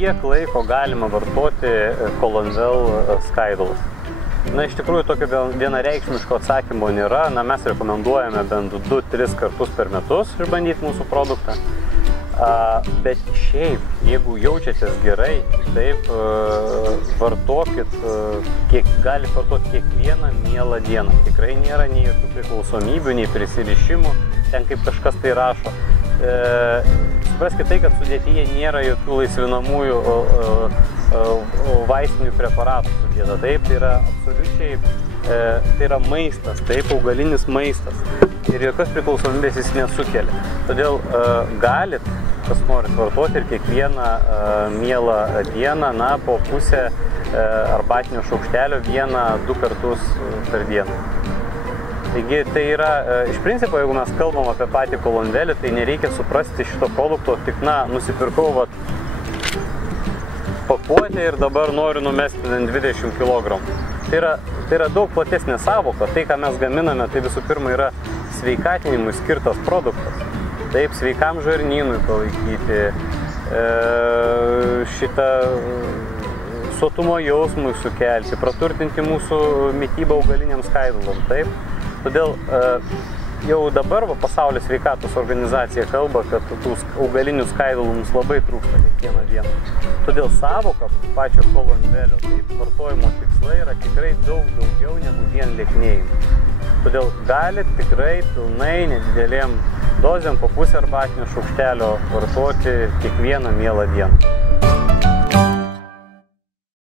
kiek laiko galima vartoti Colonvel skaidulus? Na, iš tikrųjų, tokio vienareikšmiško atsakymo nėra. Na, mes rekomenduojame bent 2-3 kartus per metus išbandyti mūsų produktą. Bet šiaip, jeigu jaučiatės gerai, taip, vartokit, galite vartoti kiekvieną mielą dieną. Tikrai nėra nei jokių priklausomybių, nei prisirišimų, ten kaip kažkas tai rašo. Supraskite tai, kad sudėtyje nėra jokių laisvinamųjų vaistinių preparatų sudėta. Taip, tai yra absoliučiai, tai yra maistas, taip, augalinis maistas. Ir jokios priklausomybės jis nesukelia. Todėl galit, kas norit vartoti ir kiekvieną mielą dieną, na, po pusę arbatinio šaukštelio 1-2 kartus per dieną. Taigi tai yra, iš principo, jeigu mes kalbam apie patį Colonvelį, tai nereikia suprasti šito produkto, tik, na, nusipirkau pakuotę ir dabar noriu numesti 20 kg. Tai yra daug platesnė savoka. Tai, ką mes gaminame, tai visų pirma yra sveikatinimui skirtas produktas. Taip, sveikam žarnynui palaikyti, šitą sotumo jausmui sukelti, praturtinti mūsų mitybą augaliniam skaidulam. Taip. Todėl jau dabar Pasaulio sveikatos organizacija kalba, kad tų augalinių skaidulų mums labai trūksta kiekvieną dieną. Todėl savoka pačio Colonvelio, taip, vartojimo tikslai yra tikrai daug daugiau negu vien lieknėjimas. Todėl galit tikrai pilnai nedidelėm dozėm po pusę arbatinio šaukštelio vartoti kiekvieną mielą dieną.